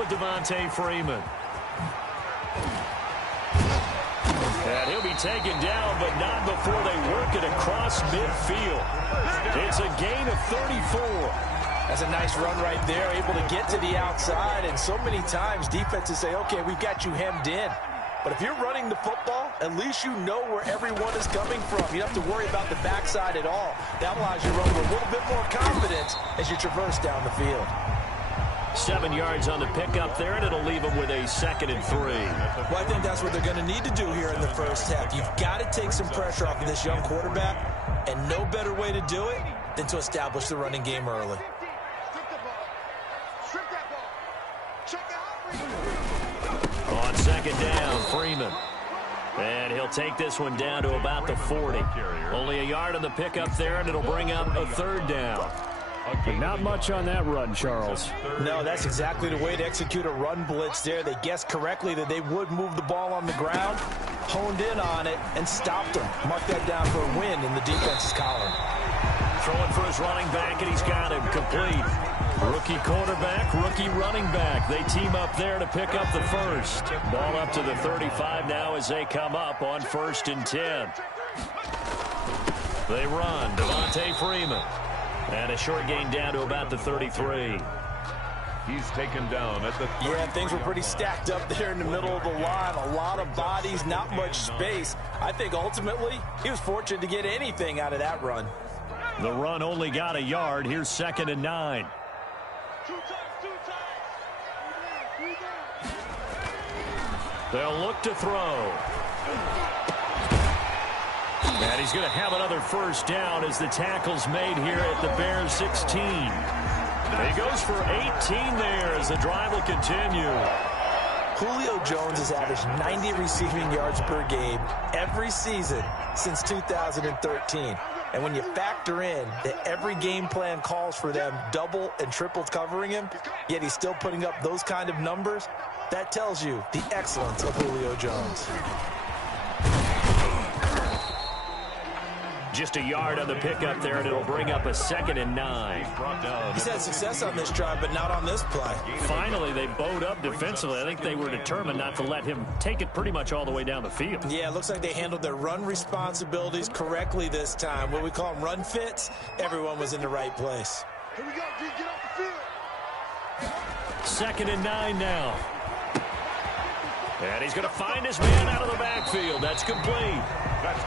with Devontae Freeman. And he'll be taken down, but not before they work it across midfield. It's a gain of 34. That's a nice run right there, able to get to the outside. And so many times defenses say, okay, we've got you hemmed in. But if you're running the football, at least you know where everyone is coming from. You don't have to worry about the backside at all. That allows you to run with a little bit more confidence as you traverse down the field. 7 yards on the pickup there, and it'll leave them with a 2nd and 3. Well, I think that's what they're going to need to do here in the first half. You've got to take some pressure off of this young quarterback, and no better way to do it than to establish the running game early. On 2nd down, Freeman. And he'll take this one down to about the 40. Only a yard on the pickup there, and it'll bring up a 3rd down. Not much on that run, Charles. No, that's exactly the way to execute a run blitz there. They guessed correctly that they would move the ball on the ground, honed in on it, and stopped them. Mark that down for a win in the defense's column. Throwing for his running back, and he's got him complete. Rookie quarterback, rookie running back. They team up there to pick up the first. Ball up to the 35 now as they come up on 1st and 10. They run. Devontae Freeman. And a short gain down to about the 33. He's taken down at the 33. Yeah, things were pretty stacked up there in the middle of the line. A lot of bodies, not much space. I think ultimately he was fortunate to get anything out of that run. The run only got a yard. Here's 2nd and 9. They'll look to throw. And he's going to have another 1st down as the tackle's made here at the Bears 16. He goes for 18 there as the drive will continue. Julio Jones has averaged 90 receiving yards per game every season since 2013. And when you factor in that every game plan calls for them double and triple covering him, yet he's still putting up those kind of numbers, that tells you the excellence of Julio Jones. Just a yard on the pickup there, and it'll bring up a 2nd and 9. He's had success on this drive, but not on this play. Finally, they bowed up defensively. I think they were determined not to let him take it pretty much all the way down the field. Yeah, it looks like they handled their run responsibilities correctly this time. What we call them run fits, everyone was in the right place. Here we go, D, get off the field. 2nd and 9 now. And he's going to find his man out of the backfield. That's complete.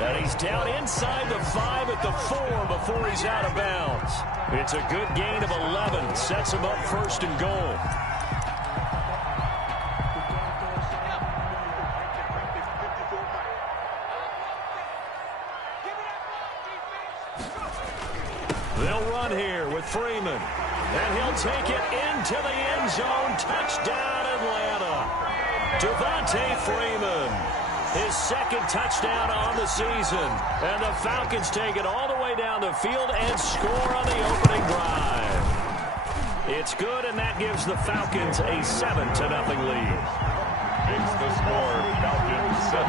And he's down inside the 5 at the 4 before he's out of bounds. It's a good gain of 11. Sets him up 1st and goal. They'll run here with Freeman. And he'll take it into the end zone. Touchdown, Atlanta. Devontae Freeman, his 2nd touchdown on the season. And the Falcons take it all the way down the field and score on the opening drive. It's good, and that gives the Falcons a 7-0 lead. Makes the score Falcons 7,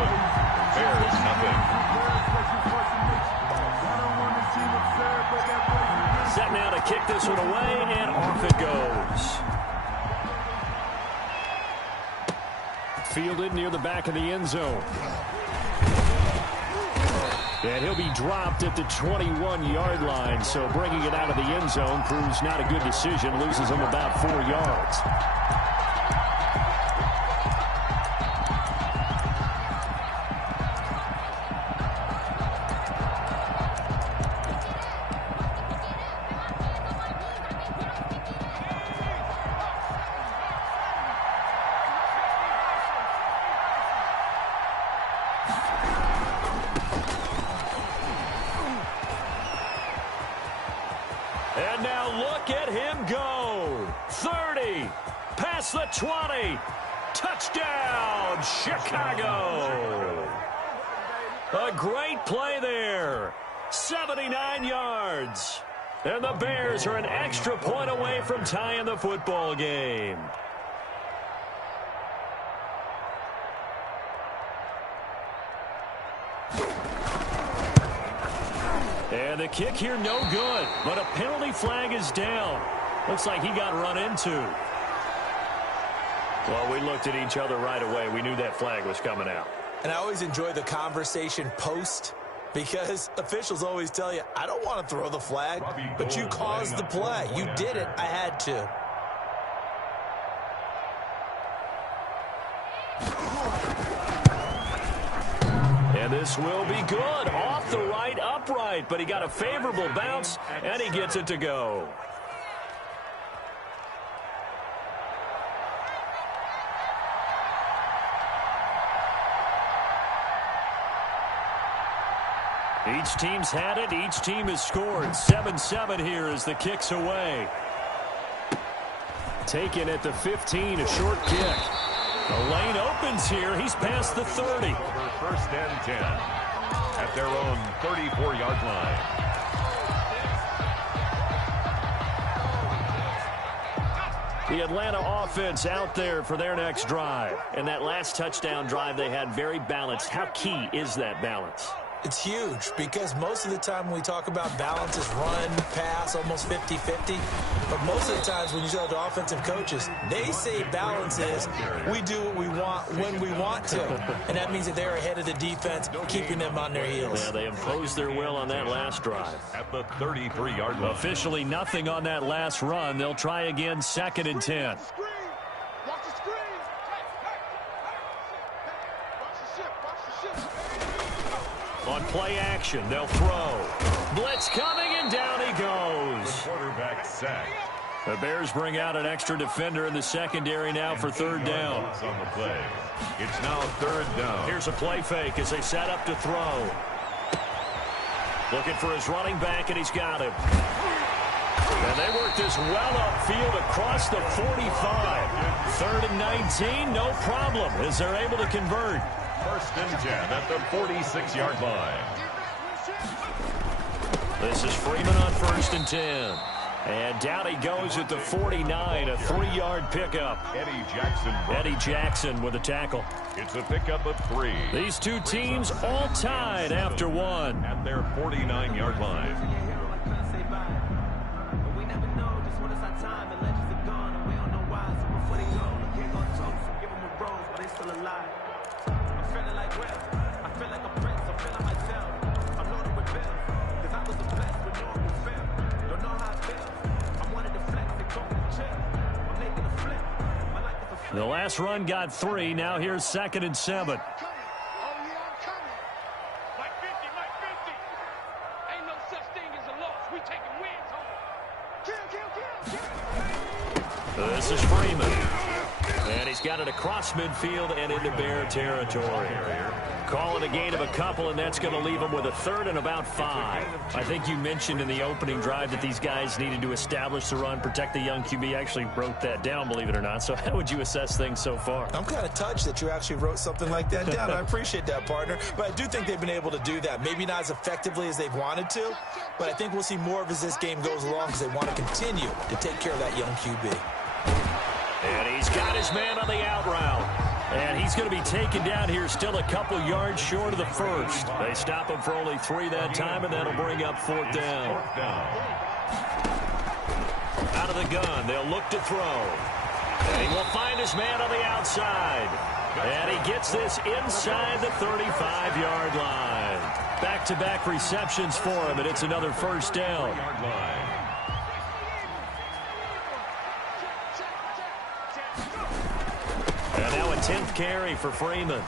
Bears nothing. Set now to kick this one away, and off it goes. Fielded near the back of the end zone. And he'll be dropped at the 21-yard line, so bringing it out of the end zone proves not a good decision. Loses him about 4 yards. And now look at him go. 30, past the 20. Touchdown, Chicago. A great play there. 79 yards. And the Bears are an extra point away from tying the football game. And the kick here, no good. But a penalty flag is down. Looks like he got run into. Well, we looked at each other right away. We knew that flag was coming out. And I always enjoy the conversation post, because officials always tell you, I don't want to throw the flag, but you caused the play. You did it. I had to. And this will be good. Off the right upright, but he got a favorable bounce, and he gets it to go. Each team's had it. Each team has scored. 7-7 here as the kick's away. Taken at the 15, a short kick. The lane opens here. He's past the 30. Over first and 10 at their own 34-yard line. The Atlanta offense out there for their next drive. And that last touchdown drive they had very balanced. How key is that balance? It's huge, because most of the time when we talk about balance is run, pass, almost 50-50. But most of the times when you talk to offensive coaches, they say balance is we do what we want when we want to. And that means that they're ahead of the defense, keeping them on their heels. Yeah, they imposed their will on that last drive. At the 33-yard line. Officially nothing on that last run. They'll try again, 2nd and 10. On play action, they'll throw. Blitz coming, and down he goes. The quarterback sacked. The Bears bring out an extra defender in the secondary now for 3rd down. On the play. It's now 3rd down. Here's a play fake as they set up to throw. Looking for his running back, and he's got him. And they work this well upfield across the 45. 3rd and 19, no problem, as they're able to convert. 1st and 10 at the 46-yard line. This is Freeman on 1st and 10. And down he goes at the 49, a 3-yard pickup. Eddie Jackson with a tackle. It's a pickup of 3. These two teams all tied after 1. At their 49-yard line. The last run got 3. Now here's 2nd and 7. This is Freeman. And he's got it across midfield and into Bear territory. Call it a gain of a couple, and that's going to leave them with a 3rd and about 5. I think you mentioned in the opening drive that these guys needed to establish the run, protect the young QB. Actually wrote that down, believe it or not. So how would you assess things so far? I'm kind of touched that you actually wrote something like that down. I appreciate that, partner. But I do think they've been able to do that. Maybe not as effectively as they've wanted to, but I think we'll see more of as this game goes along, because they want to continue to take care of that young QB. And he's got his man on the out route. And he's going to be taken down here, still a couple yards short of the 1st. They stop him for only 3 that time, and that'll bring up 4th down. Out of the gun, they'll look to throw. And he will find his man on the outside. And he gets this inside the 35-yard line. Back-to-back receptions for him, and it's another 1st down. And now a 10th carry for Freeman.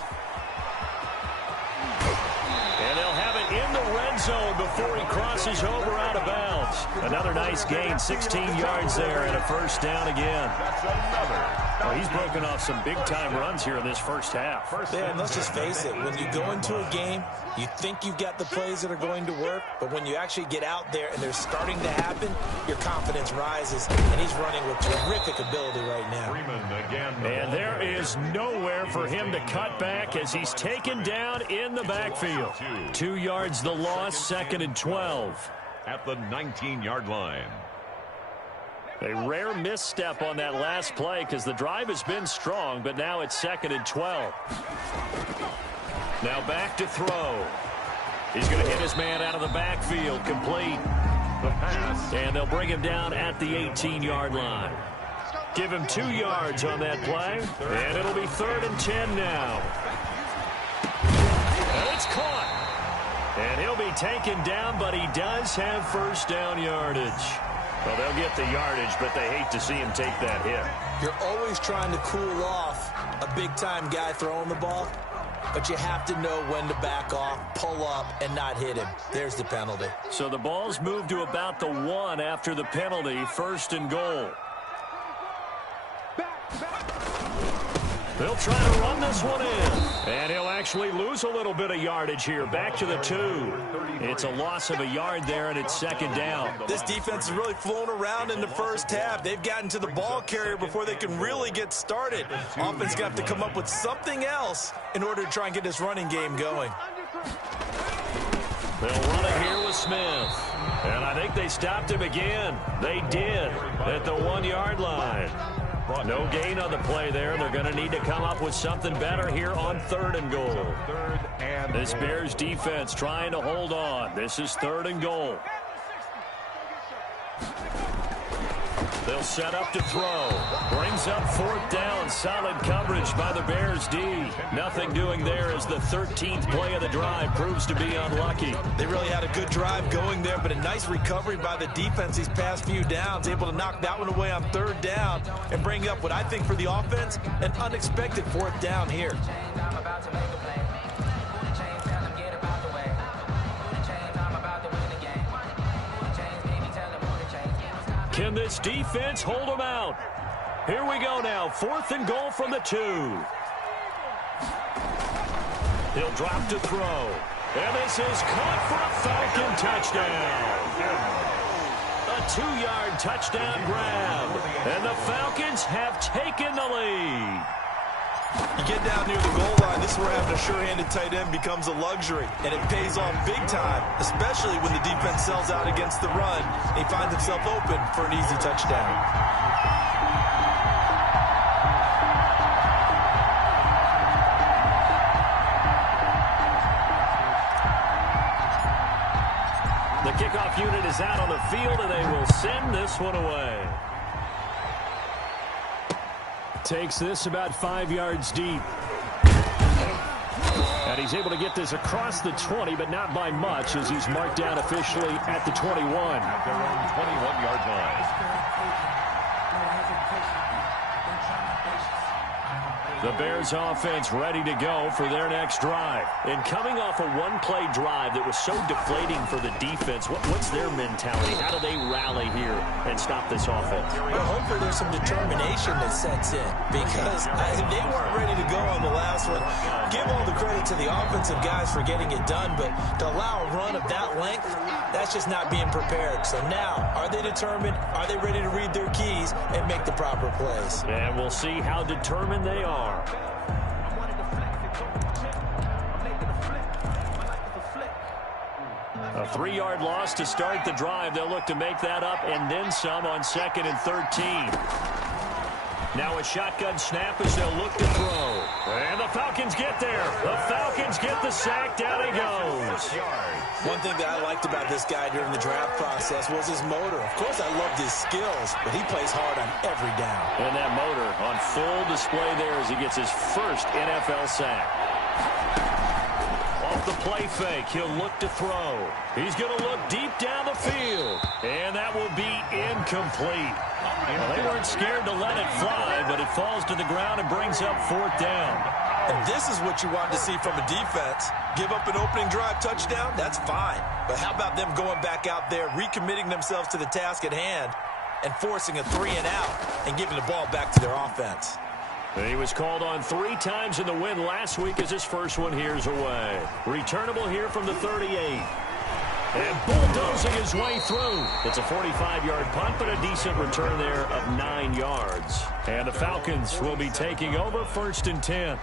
And they'll have it in the red zone before he crosses over out of bounds. Another nice gain, 16 yards there, and a 1st down again. That's another. Well, he's broken off some big-time runs here in this 1st half. Yeah, and let's just face it. When you go into a game, you think you've got the plays that are going to work, but when you actually get out there and they're starting to happen, your confidence rises, and he's running with terrific ability right now. And there is nowhere for him to cut back as he's taken down in the backfield. 2 yards the loss, 2nd and 12. At the 19-yard line. A rare misstep on that last play because the drive has been strong, but now it's 2nd and 12. Now back to throw. He's going to hit his man out of the backfield, complete. The pass. And they'll bring him down at the 18-yard line. Give him 2 yards on that play, and it'll be 3rd and 10 now. And it's caught. And he'll be taken down, but he does have first down yardage. Well, they'll get the yardage, but they hate to see him take that hit. You're always trying to cool off a big-time guy throwing the ball, but you have to know when to back off, pull up, and not hit him. There's the penalty. So the ball's moved to about the 1 after the penalty, 1st and goal. They'll try to run this one in. And he'll actually lose a little bit of yardage here. Back to the 2. It's a loss of a yard there, and it's 2nd down. This defense has really flown around in the first half. They've gotten to the ball carrier before they can really get started. Offense got to come up with something else in order to try and get this running game going. They'll run it here with Smith. And I think they stopped him again. They did at the 1-yard line. No gain on the play there. They're going to need to come up with something better here on 3rd and goal. This Bears defense trying to hold on. This is 3rd and goal. They'll set up to throw. Brings up 4th down. Solid coverage by the Bears D. Nothing doing there as the 13th play of the drive proves to be unlucky. They really had a good drive going there, but a nice recovery by the defense these past few downs. Able to knock that one away on 3rd down and bring up what I think for the offense, an unexpected 4th down here. Can this defense hold them out? Here we go now. 4th and goal from the 2. He'll drop to throw. And this is caught for a Falcon touchdown. A 2-yard touchdown grab. And the Falcons have taken the lead. You get down near the goal line, this is where having a sure-handed tight end becomes a luxury, and it pays off big time, especially when the defense sells out against the run, and he finds himself open for an easy touchdown. The kickoff unit is out on the field, and they will send this one away. Takes this about 5 yards deep. And he's able to get this across the 20, but not by much, as he's marked down officially at the 21. At their own 21-yard line. The Bears offense ready to go for their next drive. And coming off a one-play drive that was so deflating for the defense, what's their mentality? How do they rally here and stop this offense? Well, hopefully there's some determination that sets in, because they weren't ready to go on the last one. Give all the credit to the offensive guys for getting it done, but to allow a run of that length, that's just not being prepared. So now, are they determined? Are they ready to read their keys and make the proper plays? And we'll see how determined they are. A 3-yard loss to start the drive. They'll look to make that up and then some on 2nd and 13. Now a shotgun snap as they'll look to throw. And the Falcons get there. The Falcons get the sack. Down he goes. One thing that I liked about this guy during the draft process was his motor. Of course, I loved his skills, but he plays hard on every down. And that motor on full display there as he gets his first NFL sack. Off the play fake, he'll look to throw. He's going to look deep down the field. And that will be incomplete. Well, they weren't scared to let it fly, but it falls to the ground and brings up 4th down. And this is what you want to see from a defense. Give up an opening drive touchdown, that's fine. But how about them going back out there, recommitting themselves to the task at hand, and forcing a 3-and-out and giving the ball back to their offense? He was called on 3 times in the win last week as his first one here's away. Returnable here from the 38. And bulldozing his way through. It's a 45-yard punt, but a decent return there of 9 yards. And the Falcons will be taking over 1st and 10.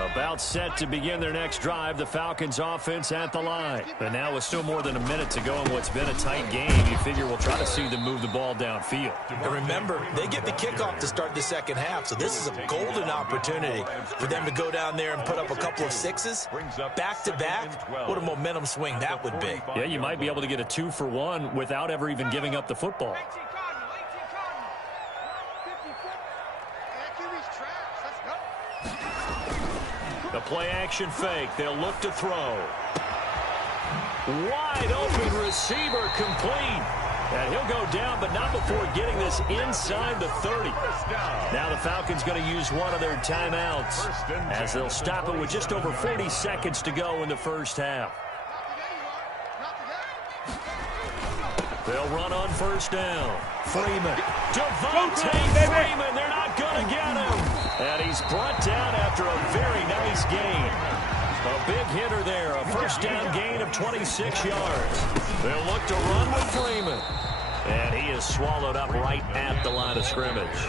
About set to begin their next drive, the Falcons offense at the line. But now with still more than a minute to go in what's been a tight game, you figure we'll try to see them move the ball downfield. And remember, they get the kickoff to start the second half, so this is a golden opportunity for them to go down there and put up a couple of sixes back-to-back. What a momentum swing that would be. Yeah, you might be able to get a 2-for-1 without ever even giving up the football. The play-action fake. They'll look to throw. Wide open receiver complete. And he'll go down, but not before getting this inside the 30. Now the Falcons going to use one of their timeouts as they'll stop it with just over 40 seconds to go in the first half. They'll run on first down. Freeman. Devontae Freeman. They're not going to get him. And he's brought down after a very nice gain. A big hitter there. A first down gain of 26 yards. They'll look to run with Freeman. And he is swallowed up right at the line of scrimmage.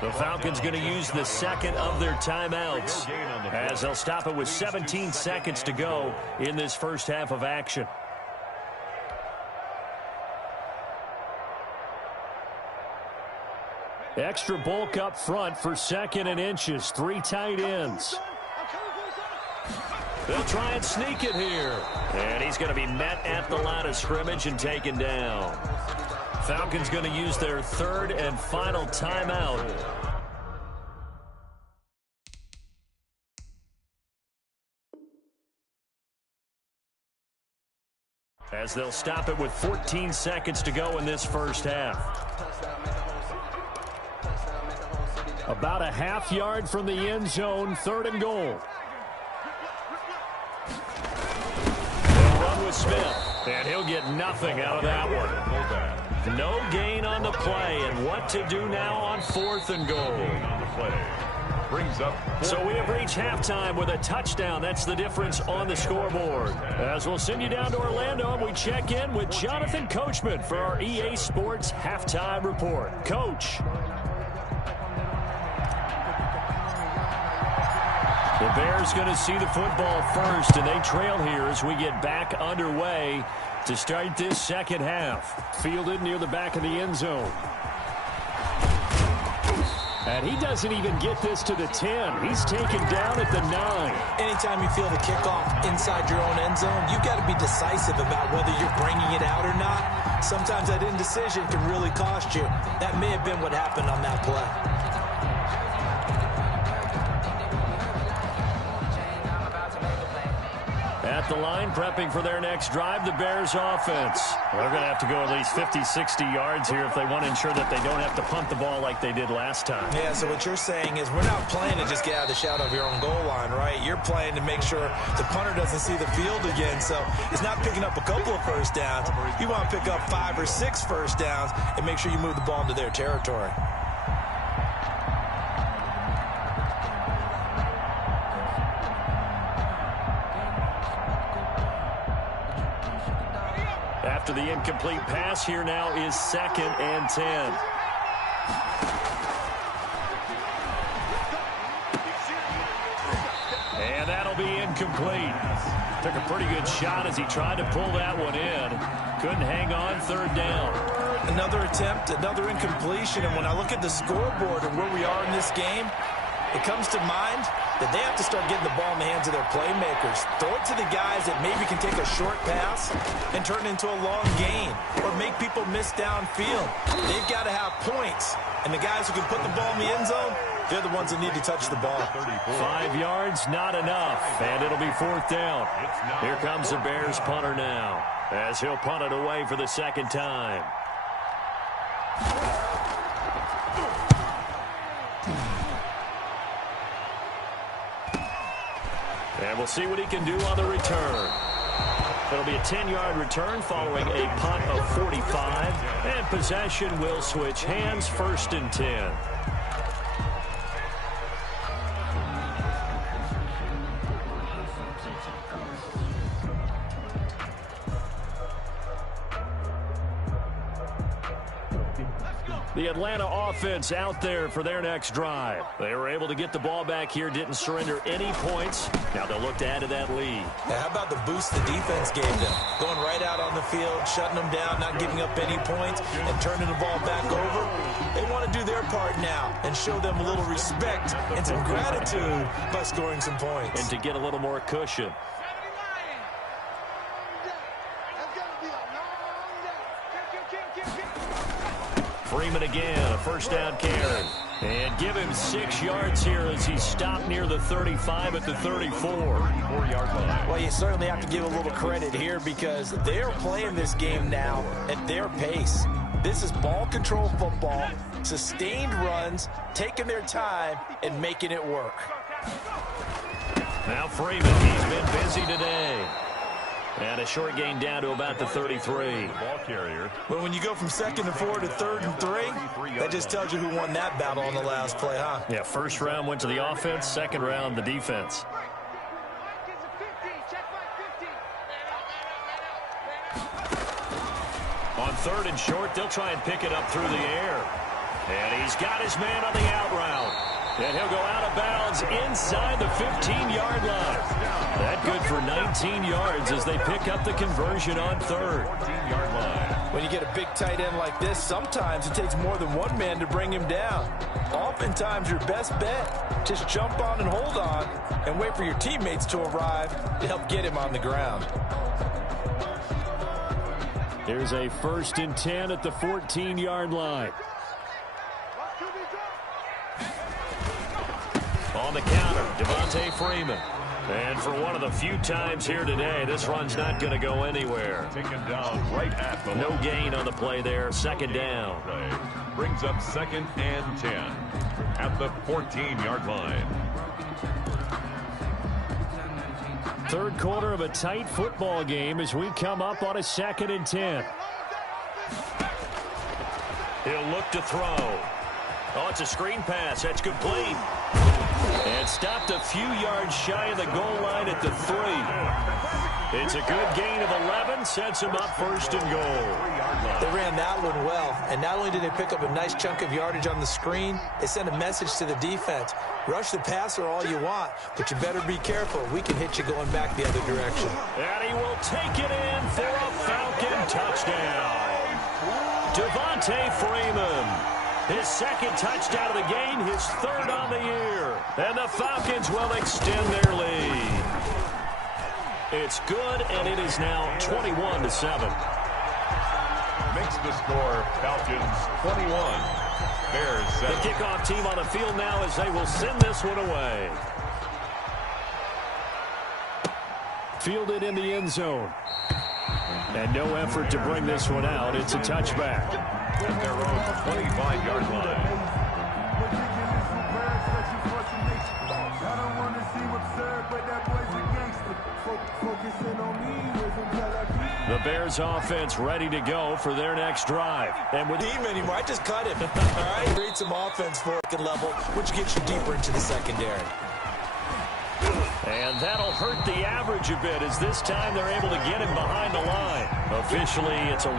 The Falcons going to use the second of their timeouts as they'll stop it with 17 seconds to go in this first half of action. Extra bulk up front for 2nd and inches. 3 tight ends. They'll try and sneak it here. And he's going to be met at the line of scrimmage and taken down. Falcons going to use their 3rd and final timeout. As they'll stop it with 14 seconds to go in this first half. About a half yard from the end zone, 3rd and goal. They'll run with Smith, and he'll get nothing out of that one. No gain on the play, and what to do now on 4th and goal. So we have reached halftime with a touchdown. That's the difference on the scoreboard. As we'll send you down to Orlando, we check in with Jonathan Coachman for our EA Sports Halftime Report. Coach. The Bears going to see the football first, and they trail here as we get back underway to start this second half. Fielded near the back of the end zone. And he doesn't even get this to the 10. He's taken down at the 9. Anytime you feel the kickoff inside your own end zone, you've got to be decisive about whether you're bringing it out or not. Sometimes that indecision can really cost you. That may have been what happened on that play. At the line, prepping for their next drive, the Bears offense. They're going to have to go at least 50, 60 yards here if they want to ensure that they don't have to punt the ball like they did last time. Yeah, so what you're saying is we're not playing to just get out of the shadow of your own goal line, right? You're playing to make sure the punter doesn't see the field again. So it's not picking up a couple of first downs. You want to pick up 5 or 6 first downs and make sure you move the ball into their territory. After the incomplete pass, here now is 2nd and 10. And that'll be incomplete. Took a pretty good shot as he tried to pull that one in. Couldn't hang on, 3rd down. Another attempt, another incompletion, and when I look at the scoreboard and where we are in this game, it comes to mind that they have to start getting the ball in the hands of their playmakers. Throw it to the guys that maybe can take a short pass and turn it into a long gain or make people miss downfield. They've got to have points, and the guys who can put the ball in the end zone, they're the ones that need to touch the ball. 5 yards, not enough, and it'll be 4th down. Here comes the Bears punter now as he'll punt it away for the 2nd time. And we'll see what he can do on the return. It'll be a 10-yard return following a punt of 45. And possession will switch hands, 1st and 10. The Atlanta Atlanta offense out there for their next drive. They were able to get the ball back here, didn't surrender any points. Now they'll look to add to that lead. Now, how about the boost the defense gave them? Going right out on the field, shutting them down, not giving up any points, and turning the ball back over. They want to do their part now and show them a little respect and some gratitude by scoring some points. And to get a little more cushion. Freeman again, a first down carry. And give him 6 yards here as he stopped near the 35 at the 34-yard line. Well, you certainly have to give a little credit here because they're playing this game now at their pace. This is ball control football, sustained runs, taking their time, and making it work. Now Freeman, he's been busy today. And a short gain down to about the 33. Ball carrier. But when you go from 2nd and 4 to 3rd and 3, that just tells you who won that battle on the last play, huh? Yeah, first round went to the offense, second round the defense. On 3rd and short, they'll try and pick it up through the air. And he's got his man on the out route. And he'll go out of bounds inside the 15-yard line. That good for 19 yards as they pick up the conversion on 3rd. 14-yard line. When you get a big tight end like this, sometimes it takes more than one man to bring him down. Oftentimes, your best bet, just jump on and hold on and wait for your teammates to arrive to help get him on the ground. Here's a 1st and 10 at the 14-yard line. On the counter, Devontae Freeman. And for one of the few times here today, this run's not going to go anywhere. Taken down right at the No gain on the play there, 2nd down. Brings up 2nd and 10 at the 14-yard line. 3rd quarter of a tight football game as we come up on a 2nd and 10. He'll look to throw. Oh, it's a screen pass. That's complete. And stopped a few yards shy of the goal line at the 3. It's a good gain of 11, sets him up 1st and goal. They ran that one well, and not only did they pick up a nice chunk of yardage on the screen, they sent a message to the defense. Rush the passer all you want, but you better be careful. We can hit you going back the other direction. And he will take it in for a Falcon touchdown. Devontae Freeman. His 2nd touchdown of the game, his 3rd on the year. And the Falcons will extend their lead. It's good, and it is now 21-7. Makes the score Falcons 21. Bears 7. The kickoff team on the field now as they will send this one away. Fielded in the end zone. And no effort to bring this one out. It's a touchback. At their own 25-yard line. The Bears offense ready to go for their next drive. And with Team anymore, I just cut him. All right, create some offense for a level, which gets you deeper into the secondary. And that'll hurt the average a bit as this time they're able to get him behind the line. Officially, it's a...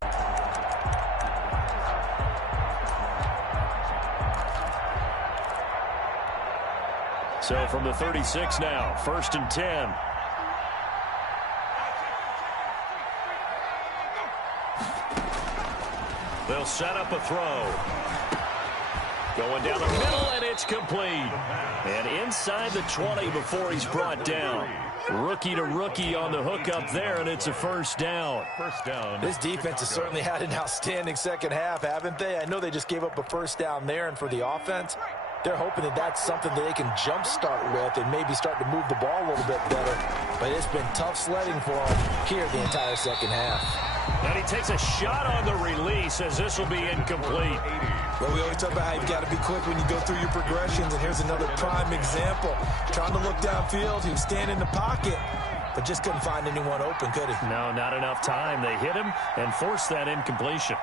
So from the 36 now, 1st and 10. They'll set up a throw. Going down the middle, and it's complete. And inside the 20 before he's brought down. Rookie to rookie on the hook up there, and it's a 1st down. First down. This defense has certainly had an outstanding second half, haven't they? I know they just gave up a 1st down there, and for the offense, they're hoping that that's something that they can jumpstart with and maybe start to move the ball a little bit better. But it's been tough sledding for them here the entire second half. And he takes a shot on the release as this will be incomplete. Well, we always talk about how you've got to be quick when you go through your progressions, and here's another prime example. Trying to look downfield, he was standing in the pocket, but just couldn't find anyone open, could he? No, not enough time. They hit him and forced that incompletion.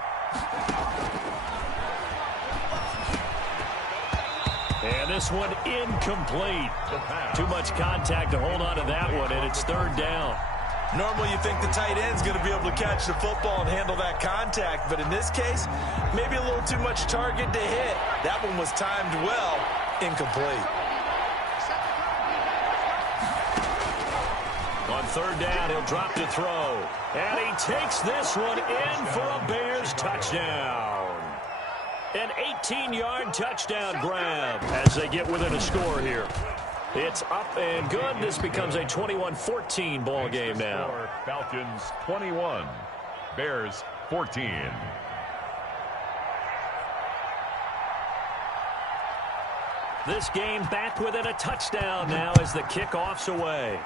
And this one incomplete. Too much contact to hold on to that one, and it's 3rd down. Normally you think the tight end's going to be able to catch the football and handle that contact, but in this case, maybe a little too much target to hit. That one was timed well, incomplete. On third down, he'll drop to throw. And he takes this one in for a Bears touchdown. An 18-yard touchdown grab as they get within a score here. It's up and good. This becomes a 21-14 ball game now. Falcons 21, Bears 14. This game back within a touchdown now as the kickoff's away.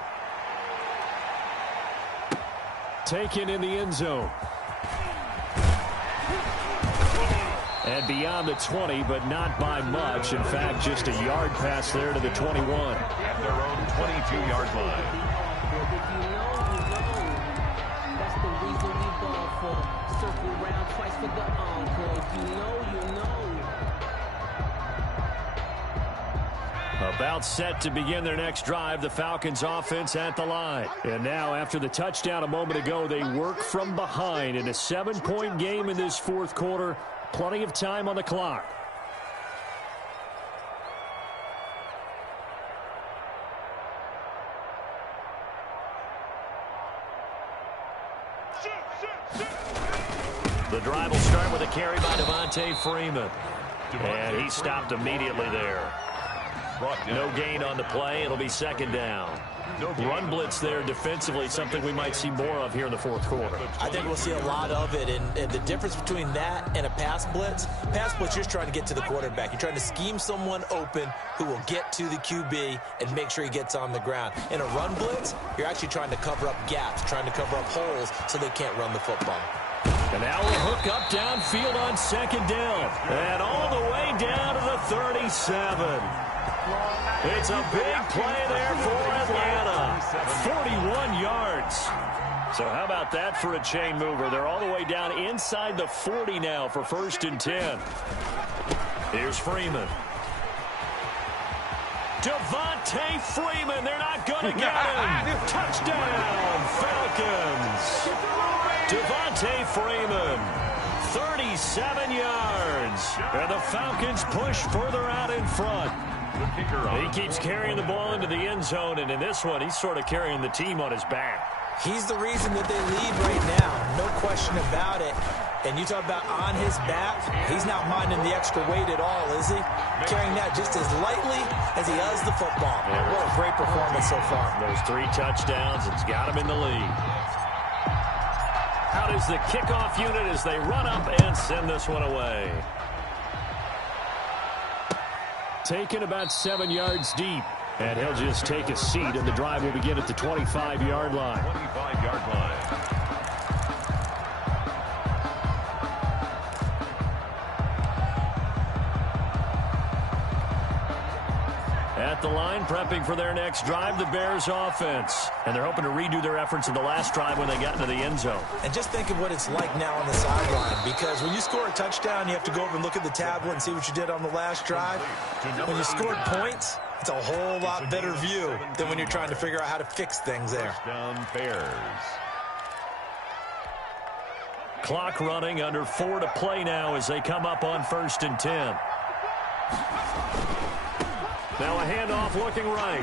Taken in the end zone. And beyond the 20, but not by much. In fact, just a yard pass there to the 21. At their own 22-yard line. That's the reason we ball for. Circle round twice for the encore. You know. About set to begin their next drive, the Falcons offense at the line. And now, after the touchdown a moment ago, they work from behind in a 7-point game in this fourth quarter. Plenty of time on the clock. The drive will start with a carry by Devontae Freeman. And he stopped immediately there. No gain on the play. It'll be second down. Run blitz there defensively, something we might see more of here in the fourth quarter. I think we'll see a lot of it, and the difference between that and a pass blitz, you're just trying to get to the quarterback. You're trying to scheme someone open who will get to the QB and make sure he gets on the ground. In a run blitz, you're actually trying to cover up gaps, trying to cover up holes so they can't run the football. And now we'll hook up downfield on second down. And all the way down to the 37. It's a big play there for Atlanta. 41 yards. So how about that for a chain mover? They're all the way down inside the 40 now for 1st and 10. Here's Freeman. Devontae Freeman. They're not going to get him. Touchdown, Falcons. Devontae Freeman. 37 yards. And the Falcons push further out in front. He keeps carrying the ball into the end zone, and in this one, he's sort of carrying the team on his back. He's the reason that they lead right now, no question about it. And you talk about on his back, he's not minding the extra weight at all, is he? Carrying that just as lightly as he does the football. Yeah, what a great performance so far. Those 3 touchdowns, it's got him in the lead. Out is the kickoff unit as they run up and send this one away. Taken about 7 yards deep. And he'll just take a seat, and the drive will begin at the 25-yard line. 25-yard line. At the line, prepping for their next drive, the Bears offense. And they're hoping to redo their efforts in the last drive when they got into the end zone. And just think of what it's like now on the sideline, because when you score a touchdown, you have to go over and look at the tablet and see what you did on the last drive. When you scored points, it's a whole lot better view than when you're trying to figure out how to fix things there. Down Bears. Clock running, under 4 to play now as they come up on 1st and 10. Now a handoff looking right.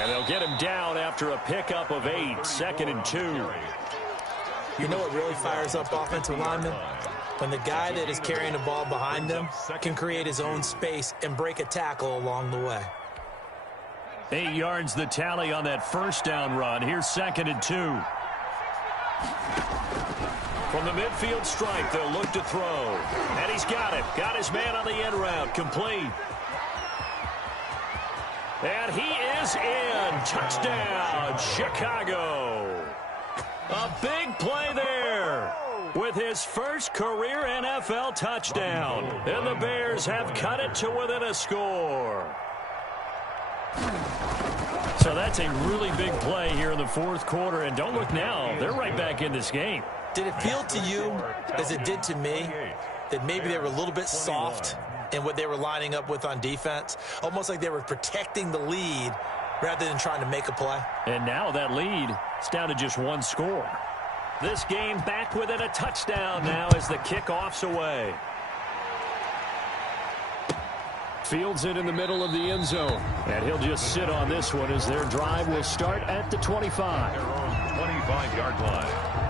And they'll get him down after a pickup of 8, 2nd and 2. You know what really fires up offensive linemen? When the guy that is carrying the ball behind them can create his own space and break a tackle along the way. 8 yards the tally on that first down run. Here's 2nd and 2. From the midfield stripe, they'll look to throw. And he's got it. Got his man on the end route. Complete. And he is in. Touchdown, Chicago. A big play there with his first career NFL touchdown. And the Bears have cut it to within a score. So that's a really big play here in the fourth quarter. And don't look now, they're right back in this game. Did it feel to you, as it did to me, that maybe they were a little bit soft in what they were lining up with on defense? Almost like they were protecting the lead rather than trying to make a play. And now that lead is down to just one score. This game back within a touchdown now as the kickoff's away. Fields it in the middle of the end zone. And he'll just sit on this one as their drive will start at the 25. Their own 25-yard line.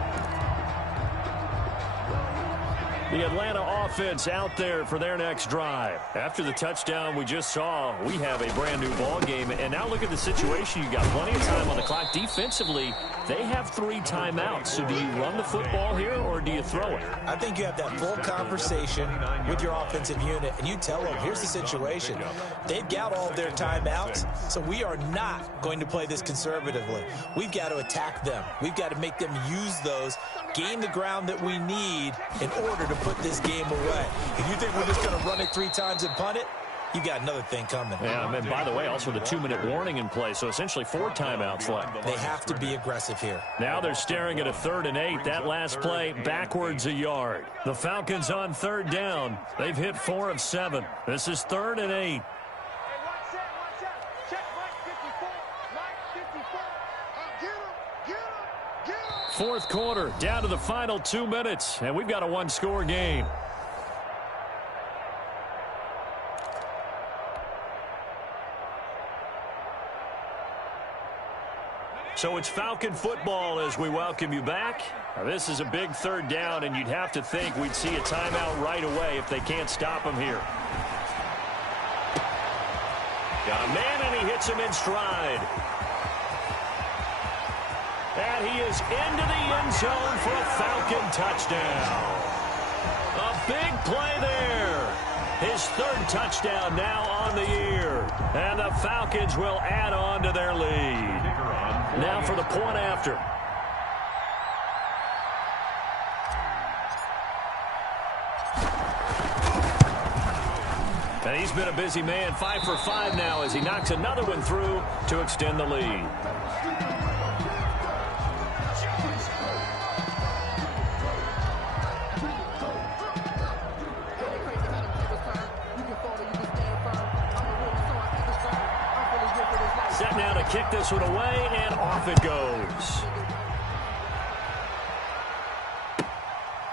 The Atlanta offense out there for their next drive. After the touchdown we just saw, we have a brand new ball game. And now look at the situation. You got plenty of time on the clock. Defensively, they have 3 timeouts. So do you run the football here or do you throw it? I think you have that full conversation with your offensive unit, and you tell them, here's the situation. They've got all of their timeouts, so we are not going to play this conservatively. We've got to attack them. We've got to make them use those, gain the ground that we need in order to put this game away. If you think we're just going to run it 3 times and punt it, you got another thing coming. Yeah, and by the way, also the 2-minute warning in play, so essentially 4 timeouts left. They have to be aggressive here. Now they're staring at a 3rd and 8. That last play backwards a yard. The Falcons on 3rd down. They've hit 4 of 7. This is 3rd and 8. Fourth quarter, down to the final 2 minutes, and we've got a 1-score game. So it's Falcon football as we welcome you back. Now, this is a big 3rd down, and you'd have to think we'd see a timeout right away if they can't stop him here. Got a man, and he hits him in stride. And he is into the end zone for a Falcon touchdown. A big play there. His 3rd touchdown now on the year. And the Falcons will add on to their lead. Now for the point after. And he's been a busy man, 5 for 5 now as he knocks another one through to extend the lead. Set now to kick this one away, and off it goes.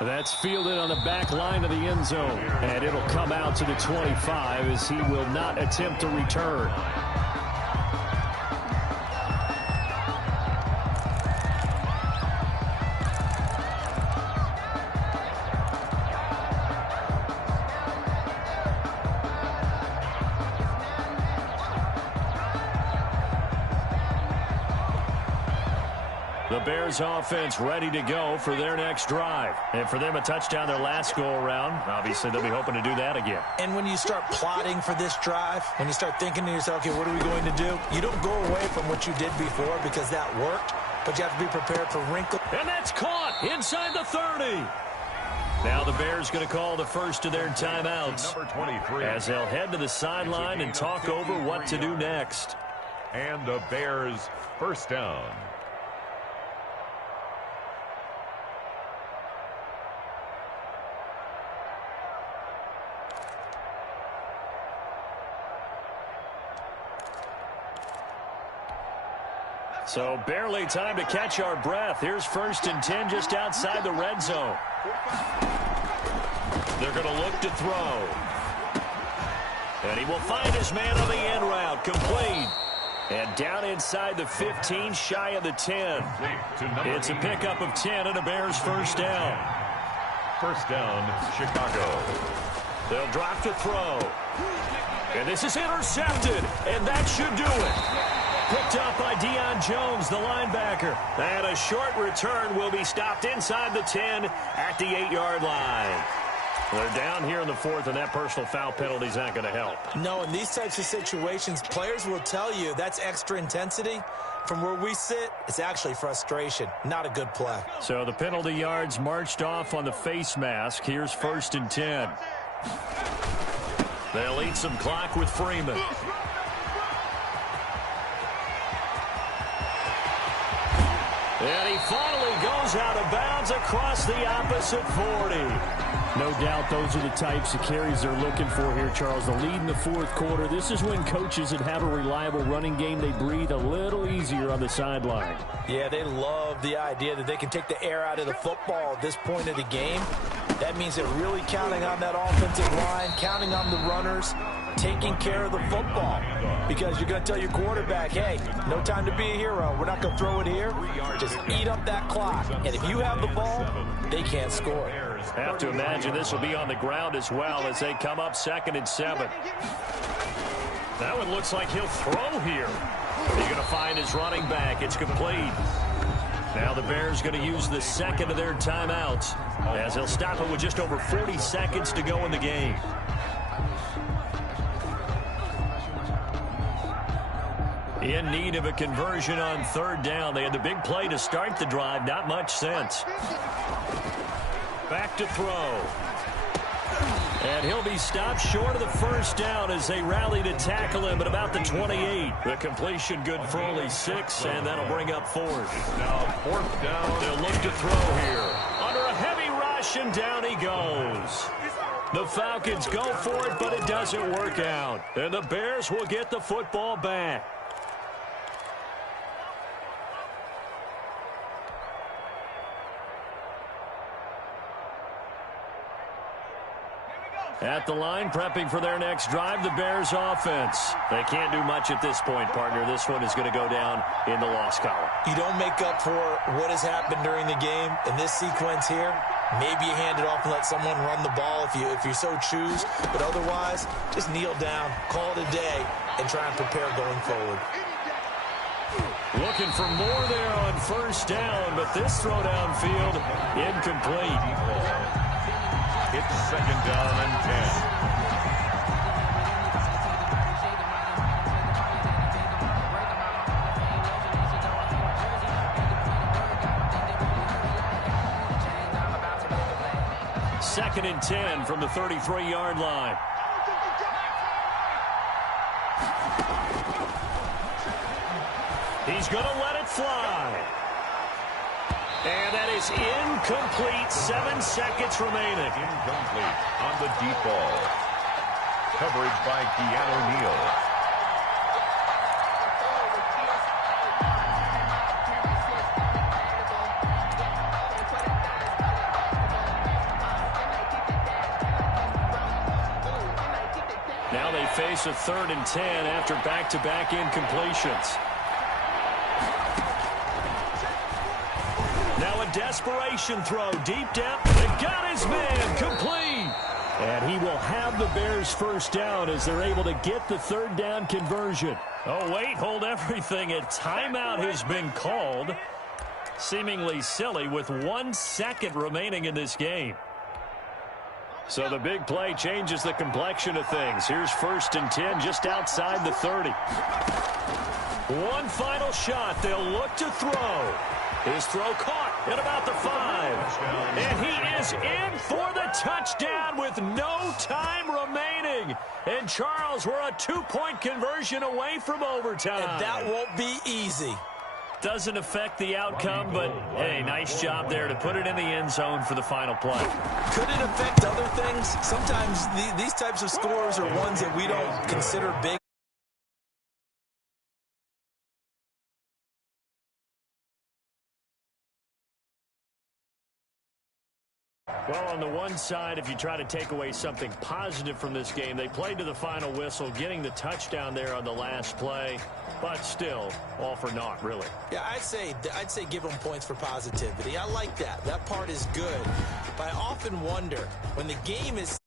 That's fielded on the back line of the end zone. And it'll come out to the 25 as he will not attempt to return. The Bears offense ready to go for their next drive. And for them, a touchdown their last go-around. Obviously, they'll be hoping to do that again. And when you start plotting for this drive, when you start thinking to yourself, okay, what are we going to do? You don't go away from what you did before because that worked, but you have to be prepared for wrinkle. And that's caught inside the 30. Now the Bears going to call the first of their timeouts. Number 23. As they'll head to the sideline and talk over what to do next. And the Bears first down. So barely time to catch our breath. Here's 1st and 10 just outside the red zone. They're going to look to throw. And he will find his man on the end route. Complete. And down inside the 15, shy of the 10. It's a pickup of 10 and a Bears first down. First down, Chicago. They'll drop to throw. And this is intercepted. And that should do it. Picked up by Deion Jones, the linebacker. And a short return will be stopped inside the 10 at the 8-yard line. They're down here in the 4th, and that personal foul penalty is not going to help. No, in these types of situations, players will tell you that's extra intensity. From where we sit, it's actually frustration. Not a good play. So the penalty yards marched off on the face mask. Here's 1st and 10. They'll eat some clock with Freeman. And he finally goes out of bounds across the opposite 40. No doubt those are the types of carries they're looking for here, Charles. The lead in the fourth quarter. This is when coaches that have a reliable running game, they breathe a little easier on the sideline. Yeah, they love the idea that they can take the air out of the football at this point of the game. That means they're really counting on that offensive line, counting on the runners, taking care of the football. Because you're going to tell your quarterback, hey, no time to be a hero. We're not going to throw it here. Just eat up that clock. And if you have the ball, they can't score. Have to imagine this will be on the ground as well as they come up 2nd and 7. That one looks like he'll throw here. He's going to find his running back. It's complete. Now the Bears going to use the second of their timeouts as they'll stop it with just over 40 seconds to go in the game. In need of a conversion on 3rd down. They had the big play to start the drive. Not much sense. Back to throw. And he'll be stopped short of the 1st down as they rally to tackle him at about the 28. The completion good for only 6, and that'll bring up 4th. Now 4th down. They'll look to throw here. Under a heavy rush, and down he goes. The Falcons go for it, but it doesn't work out. And the Bears will get the football back. At the line, prepping for their next drive, the Bears offense. They can't do much at this point, partner. This one is going to go down in the loss column. You don't make up for what has happened during the game in this sequence here. Maybe you hand it off and let someone run the ball if you so choose. But otherwise, just kneel down, call it a day, and try and prepare going forward. Looking for more there on 1st down, but this throw downfield incomplete. It's 2nd down and 10. Second and 10 from the 33-yard line. He's going to let it fly. And that is incomplete. 7 seconds remaining. Incomplete on the deep ball. Coverage by Keanu Neal. Now they face a 3rd and 10 after back-to-back incompletions. Now a desperation throw deep down. They got his man complete. And he will have the Bears 1st down as they're able to get the 3rd down conversion. Oh, wait, hold everything. A timeout has been called. Seemingly silly with 1 second remaining in this game. So the big play changes the complexion of things. Here's 1st and 10 just outside the 30. One final shot. They'll look to throw. His throw caught at about the 5. And he is in for the touchdown with no time remaining. And Charles, we're a 2-point conversion away from overtime. And that won't be easy. Doesn't affect the outcome, but, hey, nice job there to put it in the end zone for the final play. Could it affect other things? Sometimes these types of scores are ones that we don't consider big. Well, on the one side, if you try to take away something positive from this game, they played to the final whistle, getting the touchdown there on the last play, but still, all for naught, really. Yeah, I'd say give them points for positivity. I like that. That part is good. But I often wonder, when the game is